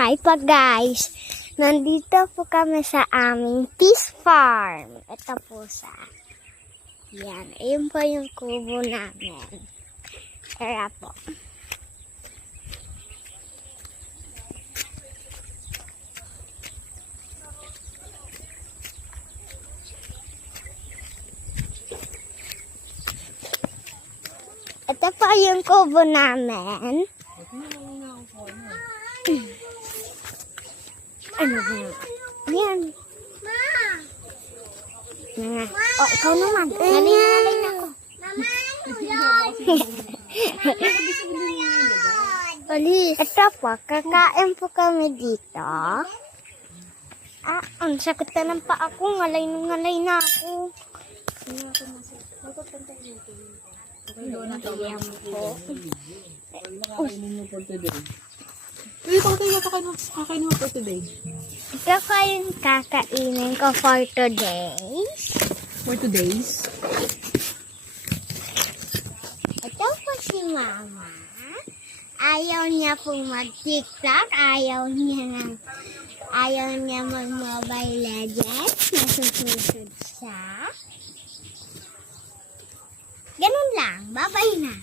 Hi pa guys! Nandito po kami sa aming fish farm. Ito po sa... Yan. Ayun po yung kubo namin. Tara po. Ito po yung kubo namin. Ano ba? Ayan. Oh, ikaw naman. Nalay na ako. Polis. Ito po, kakain po kami dito. Ang sakit na ng paa ko. Ngalay na ako. Ayan po. Kakainin mo po today. Ito po yung kakainin ko for today's. For 2 days? Ito po si Mama. Ayaw niya pong mag-TikTok. Ayaw niya mag-Mobile Legends. Nasusunod siya. Ganun lang. Babay na.